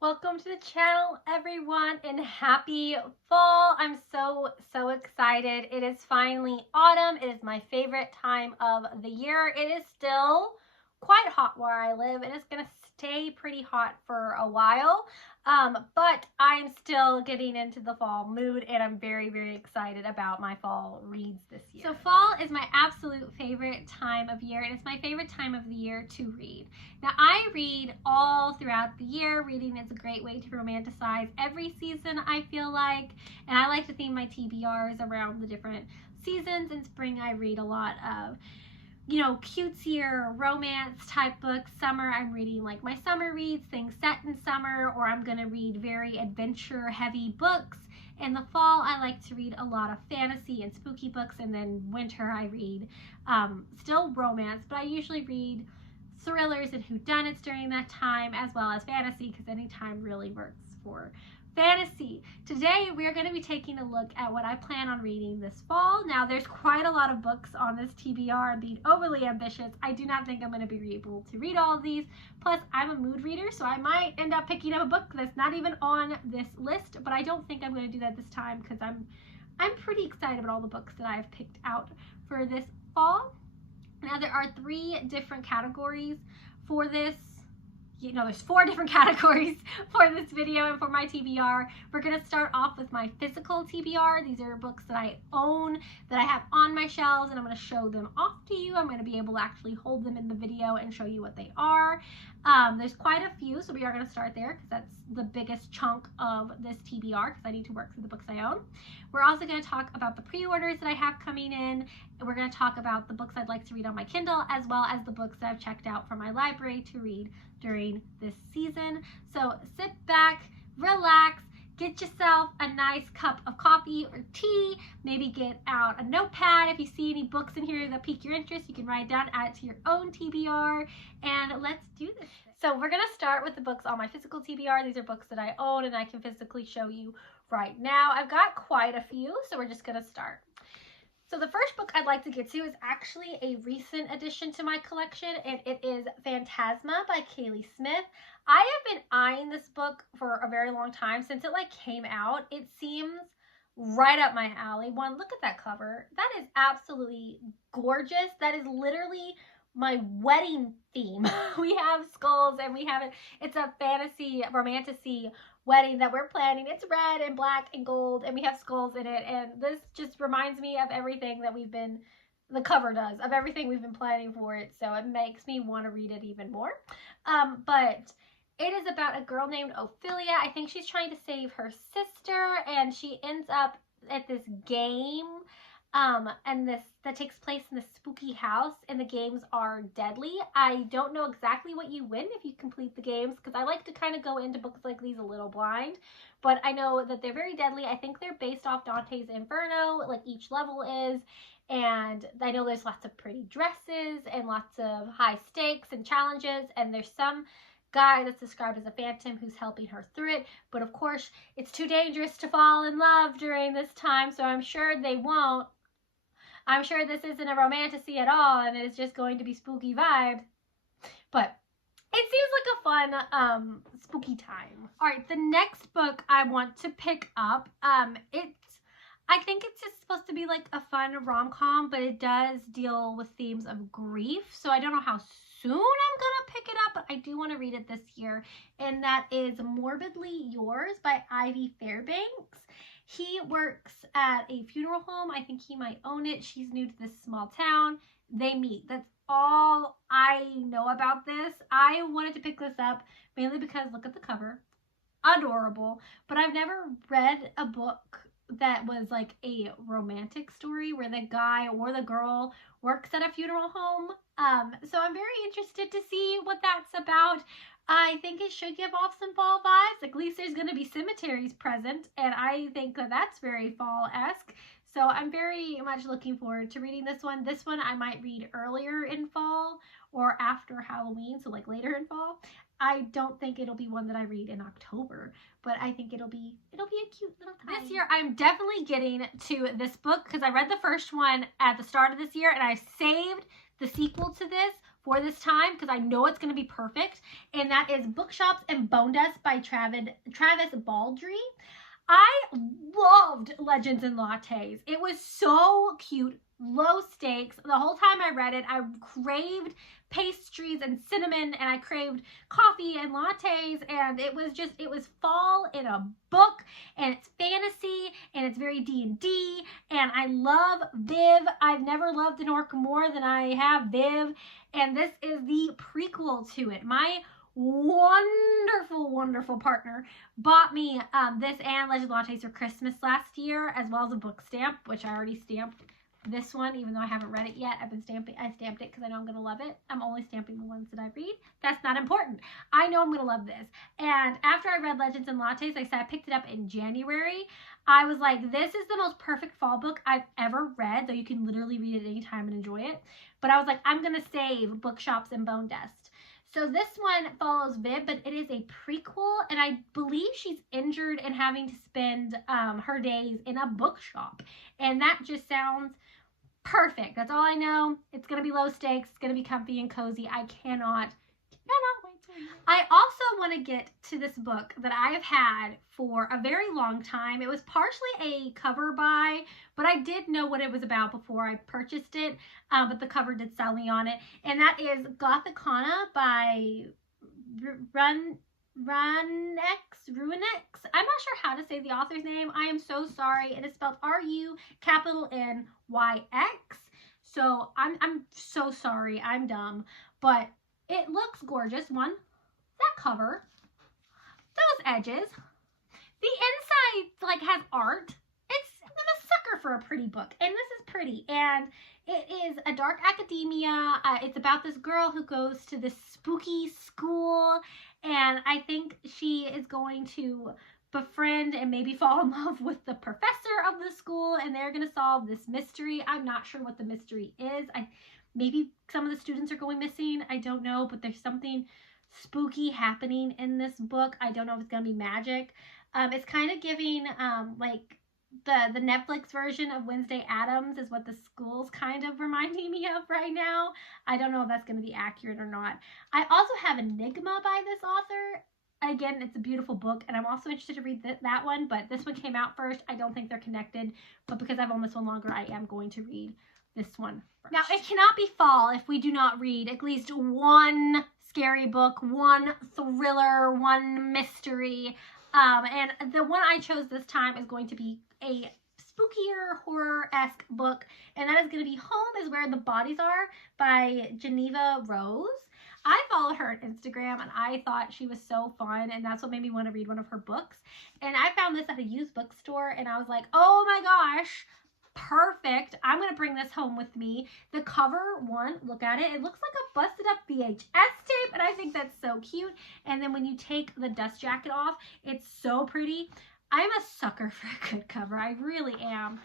Welcome to the channel, everyone, and happy fall. I'm so excited. It is finally autumn. It is my favorite time of the year. It is still quite hot where I live, and it's going to stay pretty hot for a while. But I'm still getting into the fall mood, and I'm very excited about my fall reads this year. So fall is my absolute favorite time of year, and it's my favorite time of the year to read. Now, I read all throughout the year. Reading is a great way to romanticize every season, I feel like, and I like to theme my TBRs around the different seasons. In spring, I read a lot of cutesier romance type books. Summer, I'm reading like my summer reads, things set in summer, or I'm gonna read very adventure heavy books. In the fall, I like to read a lot of fantasy and spooky books, and then winter I read still romance, but I usually read thrillers and whodunits during that time, as well as fantasy, because any time really works for fantasy. Today we are going to be taking a look at what I plan on reading this fall. Now, there's quite a lot of books on this TBR. I'm being overly ambitious. I do not think I'm going to be able to read all of these. Plus, I'm a mood reader, so I might end up picking up a book that's not even on this list, but I don't think I'm going to do that this time because I'm pretty excited about all the books that I've picked out for this fall. Now, there are 3 different categories for this. There's 4 different categories for this video and for my TBR. We're going to start off with my physical TBR. These are books that I own, that I have on my shelves, and I'm going to show them off to you. I'm going to be able to actually hold them in the video and show you what they are. There's quite a few, so we are going to start there because that's the biggest chunk of this TBR because I need to work through the books I own. We're also going to talk about the pre-orders that I have coming in. We're going to talk about the books I'd like to read on my Kindle, as well as the books that I've checked out from my library to read during this season. So sit back, relax, get yourself a nice cup of coffee or tea, maybe get out a notepad. If you see any books in here that pique your interest, you can write down, add it to your own TBR, and let's do this. So we're going to start with the books on my physical TBR. These are books that I own and I can physically show you right now. I've got quite a few, so we're just going to start. So the first book I'd like to get to is actually a recent addition to my collection, and it is Phantasma by Kaylee Smith. I have been eyeing this book for a very long time. Since it came out, it seems right up my alley. Look at that cover. That is absolutely gorgeous. That is literally my wedding theme. We have skulls and we have it's a fantasy romantasy wedding that we're planning. It's red and black and gold and we have skulls in it, and this just reminds me of everything that the cover does, of everything we've been planning for it, so it makes me want to read it even more. But it is about a girl named Ophelia. I think she's trying to save her sister, and she ends up at this game and that takes place in this spooky house, and the games are deadly. I don't know exactly what you win if you complete the games, because I like to kind of go into books like these a little blind, but I know that they're very deadly. I think they're based off Dante's Inferno, like each level is, and I know there's lots of pretty dresses and lots of high stakes and challenges, and there's some guy that's described as a phantom who's helping her through it, but of course it's too dangerous to fall in love during this time, so I'm sure they won't. I'm sure this isn't a romantasy at all, and it's just going to be spooky vibes. But it seems like a fun, spooky time. All right, the next book I want to pick up, I think it's just supposed to be like a fun rom-com, but it does deal with themes of grief. So I don't know how soon I'm gonna pick it up, but I do want to read it this year. And that is Morbidly Yours by Ivy Fairbanks. He works at a funeral home. I think he might own it. She's new to this small town. They meet. That's all I know about this. I wanted to pick this up mainly because look at the cover. Adorable. But I've never read a book that was like a romantic story where the guy or the girl works at a funeral home. So I'm very interested to see what that's about. I think it should give off some fall vibes. At least there's going to be cemeteries present, and I think that that's very fall-esque. So I'm very much looking forward to reading this one. This one I might read earlier in fall or after Halloween, so like later in fall. I don't think it'll be one that I read in October, but I think it'll be a cute little time. This year I'm definitely getting to this book because I read the first one at the start of this year, and I saved the sequel to this for this time because I know it's going to be perfect. And that is Bookshops and Bone Dust by Travis Baldree. I loved Legends and Lattes. It was so cute, low stakes. The whole time I read it, I craved pastries and cinnamon, and I craved coffee and lattes, and it was fall in a book, and it's fantasy, and it's very D&D, and I love Viv. I've never loved an orc more than I have Viv, and this is the prequel to it. My wonderful partner bought me this and Legend Lattes for Christmas last year, as well as a book stamp, which I already stamped this one, even though I haven't read it yet. I stamped it because I know I'm going to love it. I'm only stamping the ones that I read. That's not important. I know I'm going to love this. And after I read Legends and Lattes, like I said, I picked it up in January. I was like, this is the most perfect fall book I've ever read, though you can literally read it any time and enjoy it. But I was like, I'm going to save Bookshops and Bone Dust. So this one follows Viv, but it is a prequel, and I believe she's injured and having to spend her days in a bookshop. And that just sounds perfect. That's all I know. It's going to be low stakes. It's going to be comfy and cozy. I cannot wait to read. I also want to get to this book that I have had for a very long time. It was partially a cover buy, but I did know what it was about before I purchased it, but the cover did sell me on it, and that is Gothicana by Runex. I'm not sure how to say the author's name. I am so sorry. It is spelled RUNYX. So I'm so sorry. I'm dumb, but it looks gorgeous. One, that cover, those edges, the inside like has art. I'm a sucker for a pretty book, and this is pretty, and it is a dark academia. It's about this girl who goes to this spooky school, and I think she is going to befriend and maybe fall in love with the professor of the school, and they're going to solve this mystery. I'm not sure what the mystery is. Maybe some of the students are going missing. I don't know, but there's something spooky happening in this book. I don't know if it's going to be magic. It's kind of giving like the Netflix version of Wednesday Addams is what the school's kind of reminding me of right now. I don't know if that's going to be accurate or not. I also have Enigma by this author. Again, it's a beautiful book, and I'm also interested to read that one, but this one came out first. I don't think they're connected, but because I've owned this one longer, I am going to read this one first. Now, it cannot be fall if we do not read at least one scary book, one thriller, one mystery, and the one I chose this time is going to be a spookier horror-esque book, and that is going to be Home is Where the Bodies Are by Geneva Rose. I followed her on Instagram, and I thought she was so fun, and that's what made me want to read one of her books. And I found this at a used bookstore, and I was like, oh my gosh, perfect. I'm going to bring this home with me. The cover, one, look at it. It looks like a busted up VHS tape, and I think that's so cute. And then when you take the dust jacket off, it's so pretty. I'm a sucker for a good cover. I really am.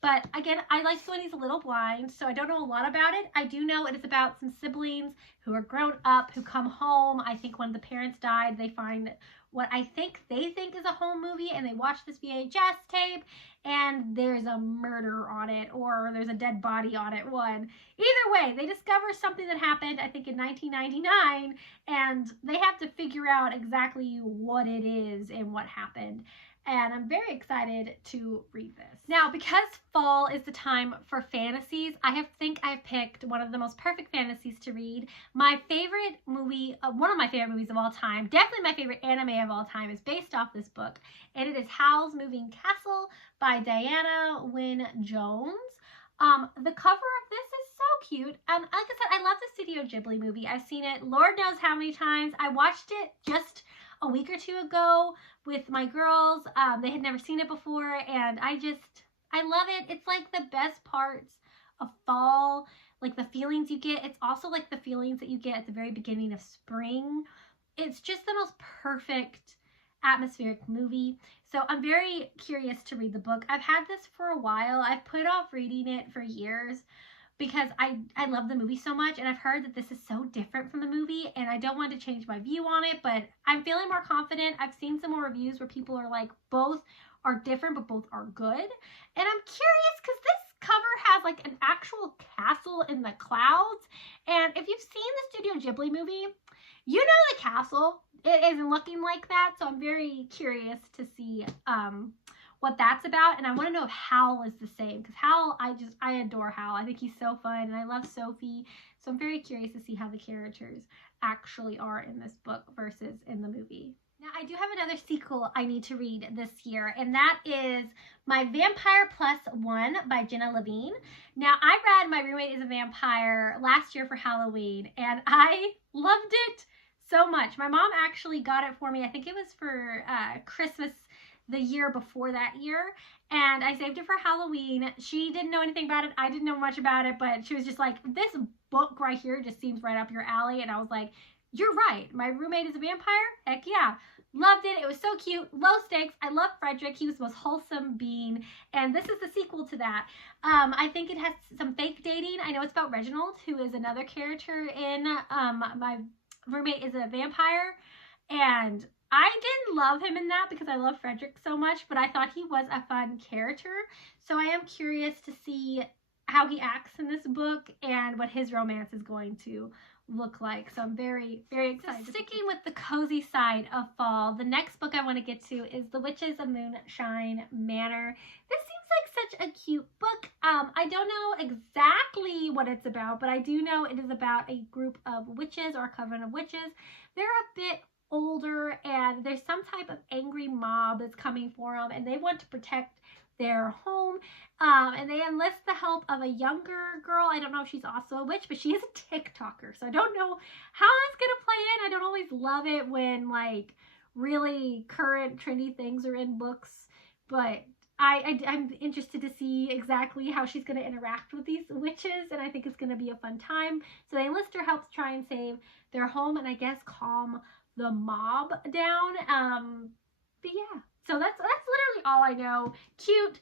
But again, I like Sweaty's a little blind, so I don't know a lot about it. I do know it is about some siblings who are grown up, who come home. I think when the parents died, they find what I think they think is a home movie, and they watch this VHS tape, and there's a murder on it, or there's a dead body on it. Either way, they discover something that happened, I think in 1999, and they have to figure out exactly what it is and what happened. And I'm very excited to read this. Now, because fall is the time for fantasies, I think I've picked one of the most perfect fantasies to read. My favorite movie, one of my favorite movies of all time, definitely my favorite anime of all time, is based off this book. And it is Howl's Moving Castle by Diana Wynne Jones. The cover of this is so cute. And like I said, I love the Studio Ghibli movie. I've seen it Lord knows how many times. I watched it just a week or two ago with my girls. They had never seen it before, and I love it. It's like the best parts of fall, like the feelings you get. It's also like the feelings that you get at the very beginning of spring. It's just the most perfect atmospheric movie. So I'm very curious to read the book. I've had this for a while. I've put off reading it for years because I love the movie so much, and I've heard that this is so different from the movie, and I don't want to change my view on it, but I'm feeling more confident. I've seen some more reviews where people are like, both are different, but both are good, and I'm curious because this cover has like an actual castle in the clouds. And if you've seen the Studio Ghibli movie, you know the castle. It isn't looking like that. So I'm very curious to see what that's about. And I want to know if Howl is the same, because Howl, I adore Howl. I think he's so fun, and I love Sophie. So I'm very curious to see how the characters actually are in this book versus in the movie. Now, I do have another sequel I need to read this year, and that is My Vampire Plus One by Jenna Levine. Now, I read My Roommate is a Vampire last year for Halloween, and I loved it so much. My mom actually got it for me. I think it was for Christmas the year before that year, and I saved it for Halloween. She didn't know anything about it. I didn't know much about it, but she was just like, this book right here just seems right up your alley, and I was like, you're right. My Roommate is a Vampire? Heck yeah. Loved it. It was so cute. Low stakes. I love Frederick. He was the most wholesome being. And this is the sequel to that. I think it has some fake dating. I know it's about Reginald, who is another character in My Roommate is a Vampire. And I didn't love him in that because I love Frederick so much, but I thought he was a fun character. So I am curious to see how he acts in this book and what his romance is going to look like. So I'm very, very excited. So sticking with the cozy side of fall, the next book I want to get to is The Witches of Moonshine Manor. This seems like such a cute book. I don't know exactly what it's about, but I do know it is about a group of witches, or a coven of witches. They're a bit older, and there's some type of angry mob that's coming for them, and they want to protect their home, and they enlist the help of a younger girl. I don't know if she's also a witch, but she is a TikToker, so I don't know how that's gonna play in. I don't always love it when like really current trendy things are in books, but I'm interested to see exactly how she's going to interact with these witches, and I think it's going to be a fun time. So they enlist her help to try and save their home and I guess calm the mob down. But yeah, so that's literally all I know. Cute,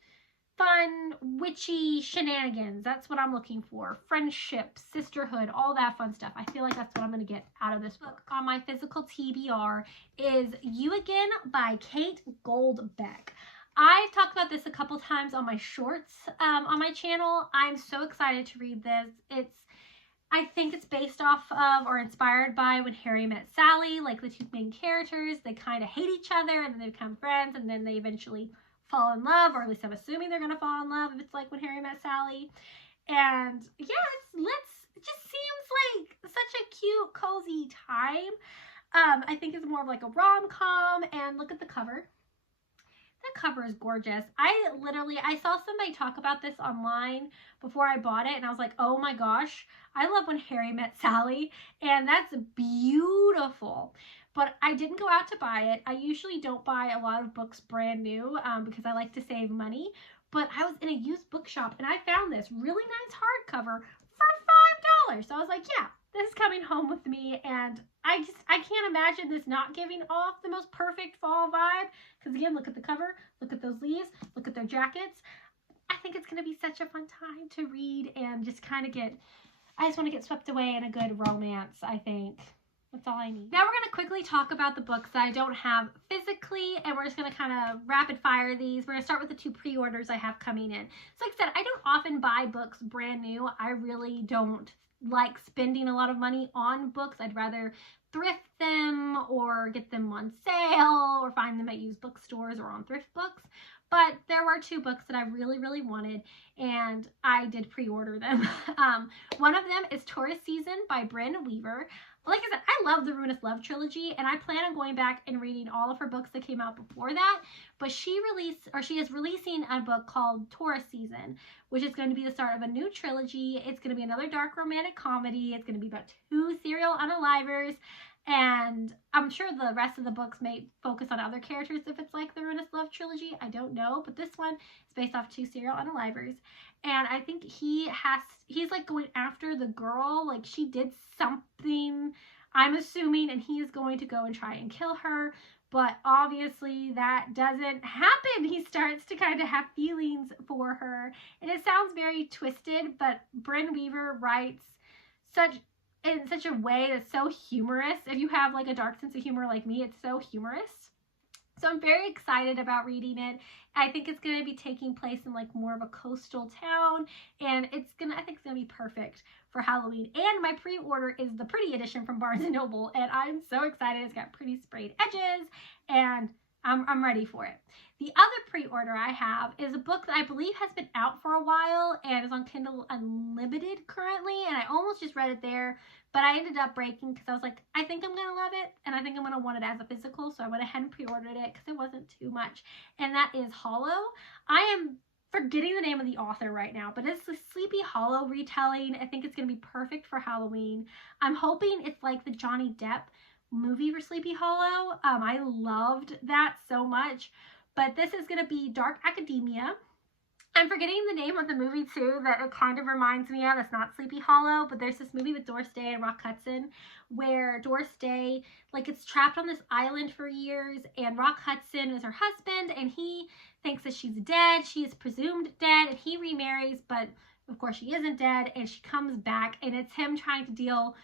fun, witchy shenanigans. That's what I'm looking for. Friendship, sisterhood, all that fun stuff. I feel like that's what I'm going to get out of this book. On my physical TBR is You Again by Kate Goldbeck. I've talked about this a couple times on my shorts on my channel. I'm so excited to read this. I think it's based off of or inspired by When Harry Met Sally. Like the two main characters, they kind of hate each other and then they become friends and then they eventually fall in love, or at least I'm assuming they're going to fall in love if it's like When Harry Met Sally. And yeah, it just seems like such a cute, cozy time. I think it's more of like a rom-com, and look at the cover. The cover is gorgeous. I saw somebody talk about this online before I bought it, and I was like, oh my gosh, I love When Harry Met Sally, and that's beautiful. But I didn't go out to buy it. I usually don't buy a lot of books brand new because I like to save money. But I was in a used bookshop, and I found this really nice hardcover for $5. So I was like, yeah, this is coming home with me, and I can't imagine this not giving off the most perfect fall vibe. Because again, look at the cover, look at those leaves, look at their jackets. I think it's going to be such a fun time to read and just kind of I just want to get swept away in a good romance, I think. That's all I need. Now we're going to quickly talk about the books that I don't have physically, and we're just going to kind of rapid fire these. We're going to start with the 2 pre-orders I have coming in. So like I said, I don't often buy books brand new. I really don't like spending a lot of money on books. I'd rather thrift them or get them on sale or find them at used bookstores or on thrift books. But there were 2 books that I really, really wanted, and I did pre-order them. One of them is Taurus Season by Bryn Weaver. Like I said, I love the Ruinous Love trilogy, and I plan on going back and reading all of her books that came out before that. But she is releasing a book called Taurus Season, which is going to be the start of a new trilogy. It's going to be another dark romantic comedy. It's going to be about 2 serial unalivers. And I'm sure the rest of the books may focus on other characters if it's like the Ruinous Love trilogy. I don't know. But this one is based off 2 serial unalivers. And I think he's like going after the girl. Like she did something, I'm assuming, and he is going to go and try and kill her. But obviously that doesn't happen. He starts to kind of have feelings for her. And it sounds very twisted, but Bryn Weaver writes in such a way that's so humorous. If you have like a dark sense of humor like me, it's so humorous. So I'm very excited about reading it. I think it's going to be taking place in like more of a coastal town, and I think it's going to be perfect for Halloween. And my pre-order is the pretty edition from Barnes & Noble, and I'm so excited. It's got pretty sprayed edges, and I'm ready for it. The other pre-order I have is a book that I believe has been out for a while and is on Kindle Unlimited currently, and I almost just read it there, but I ended up breaking because I was like, I think I'm going to love it, and I think I'm going to want it as a physical, so I went ahead and pre-ordered it because it wasn't too much, and that is Hollow. I am forgetting the name of the author right now, but it's the Sleepy Hollow retelling. I think it's going to be perfect for Halloween. I'm hoping it's like the Johnny Depp movie for Sleepy Hollow. I loved that so much, but this is going to be dark academia. I'm forgetting the name of the movie too that it kind of reminds me of. It's not Sleepy Hollow, but there's this movie with Doris Day and Rock Hudson where Doris Day like gets trapped on this island for years, and Rock Hudson is her husband, and he thinks that she's dead. She is presumed dead, and he remarries, but of course she isn't dead, and she comes back, and it's him trying to deal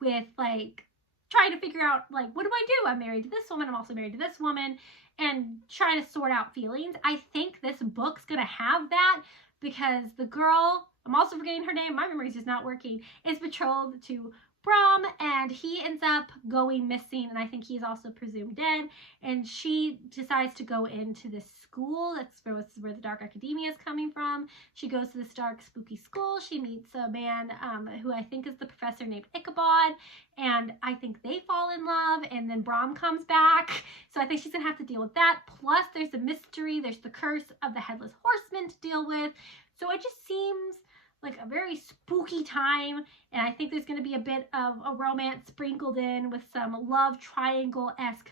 with like trying to figure out like, what do I do? I'm married to this woman, I'm also married to this woman, and trying to sort out feelings. I think this book's gonna have that because the girl, I'm also forgetting her name, my memory's just not working, is betrothed to Brom, and he ends up going missing, and I think he's also presumed dead, and she decides to go into this school. That's where the dark academia is coming from. She goes to this dark, spooky school. She meets a man who I think is the professor named Ichabod, and I think they fall in love, and then Brom comes back, so I think she's gonna have to deal with that. Plus there's a mystery, there's the curse of the Headless Horseman to deal with, so it just seems like a very spooky time, and I think there's going to be a bit of a romance sprinkled in with some love triangle-esque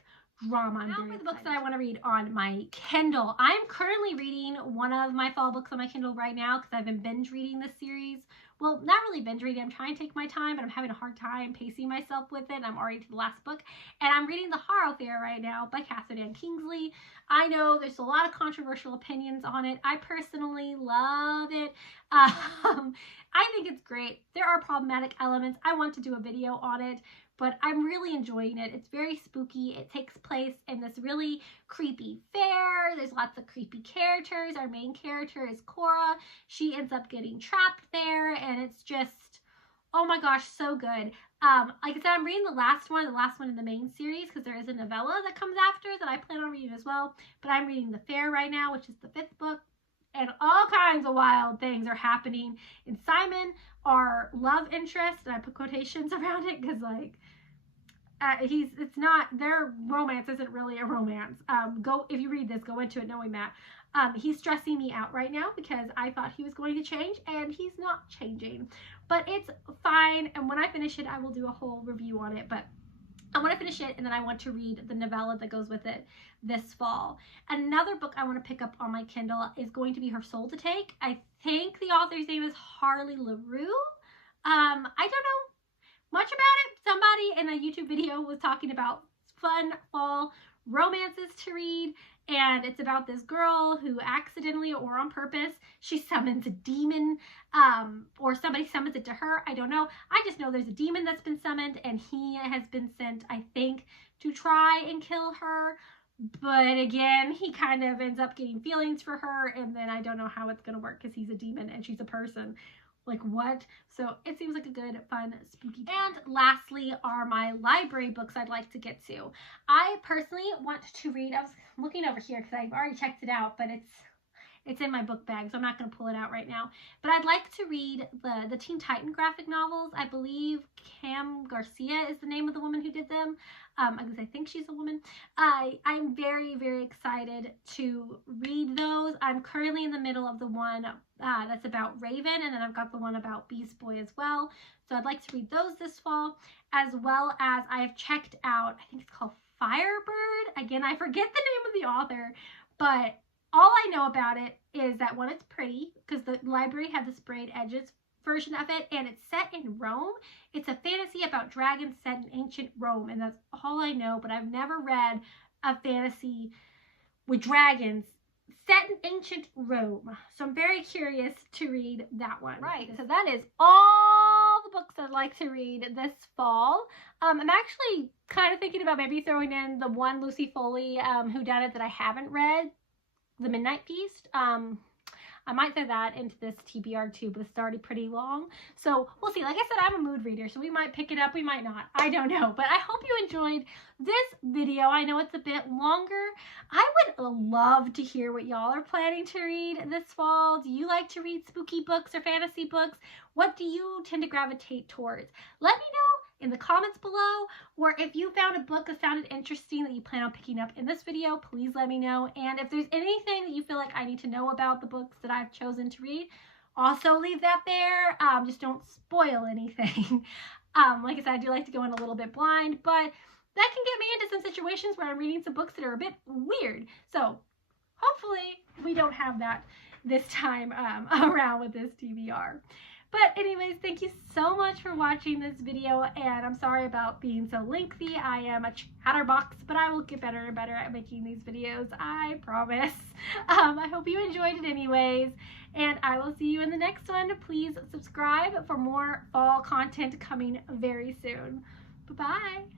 drama. Now for the books that I want to read on my Kindle. I'm currently reading one of my fall books on my Kindle right now because I've been binge reading this series. Well, not really binge reading. I'm trying to take my time, but I'm having a hard time pacing myself with it. I'm already to the last book, and I'm reading The Horror Fair right now by Catherine Ann Kingsley. I know there's a lot of controversial opinions on it. I personally love it. I think it's great. There are problematic elements. I want to do a video on it, but I'm really enjoying it. It's very spooky. It takes place in this really creepy fair. There's lots of creepy characters. Our main character is Cora. She ends up getting trapped there, and it's just, oh my gosh, so good. Like I said, I'm reading the last one in the main series because there is a novella that comes after that I plan on reading as well, but I'm reading The Fair right now, which is the 5th book. And all kinds of wild things are happening. And Simon, our love interest, and I put quotations around it because like, it's not, their romance isn't really a romance. If you read this, go into it knowing that. He's stressing me out right now because I thought he was going to change, and he's not changing. But it's fine, and when I finish it, I will do a whole review on it. But I want to finish it, and then I want to read the novella that goes with it this fall. Another book I want to pick up on my Kindle is going to be Her Soul to Take. I think the author's name is Harley LaRue. I don't know much about it. Somebody in a YouTube video was talking about fun fall romances to read, and it's about this girl who accidentally or on purpose, she summons a demon, or somebody summons it to her. I don't know. I just know there's a demon that's been summoned, and he has been sent, I think, to try and kill her. But again, he kind of ends up getting feelings for her, and then I don't know how it's going to work because he's a demon and she's a person. Like, what? So it seems like a good, fun, spooky time. And lastly are my library books I'd like to get to. I personally want to read, I was looking over here because I've already checked it out, but it's in my book bag, so I'm not going to pull it out right now. But I'd like to read the Teen Titan graphic novels. I believe Cam Garcia is the name of the woman who did them. Because I think she's a woman. I'm very, very excited to read those. I'm currently in the middle of the one that's about Raven, and then I've got the one about Beast Boy as well. So I'd like to read those this fall, as well as I have checked out, I think it's called Firebird. Again, I forget the name of the author, but all I know about it is that one, it's pretty, because the library had the sprayed edges version of it, and it's set in Rome. It's a fantasy about dragons set in ancient Rome, and that's all I know, but I've never read a fantasy with dragons set in ancient Rome. So I'm very curious to read that one. Right, so that is all the books I'd like to read this fall. I'm actually kind of thinking about maybe throwing in the one Lucy Foley whodunit that I haven't read, The Midnight Feast. I might throw that into this TBR too, but it's already pretty long. So we'll see. Like I said, I'm a mood reader, so we might pick it up, we might not. I don't know. But I hope you enjoyed this video. I know it's a bit longer. I would love to hear what y'all are planning to read this fall. Do you like to read spooky books or fantasy books? What do you tend to gravitate towards? Let me know in the comments below, or if you found a book that sounded interesting that you plan on picking up in this video, please let me know. And if there's anything that you feel like I need to know about the books that I've chosen to read, also leave that there. Just don't spoil anything. Like I said, I do like to go in a little bit blind, but that can get me into some situations where I'm reading some books that are a bit weird. So hopefully we don't have that this time around with this TBR. But anyways, thank you so much for watching this video, and I'm sorry about being so lengthy. I am a chatterbox, but I will get better and better at making these videos, I promise. I hope you enjoyed it anyways, and I will see you in the next one. Please subscribe for more fall content coming very soon. Bye-bye.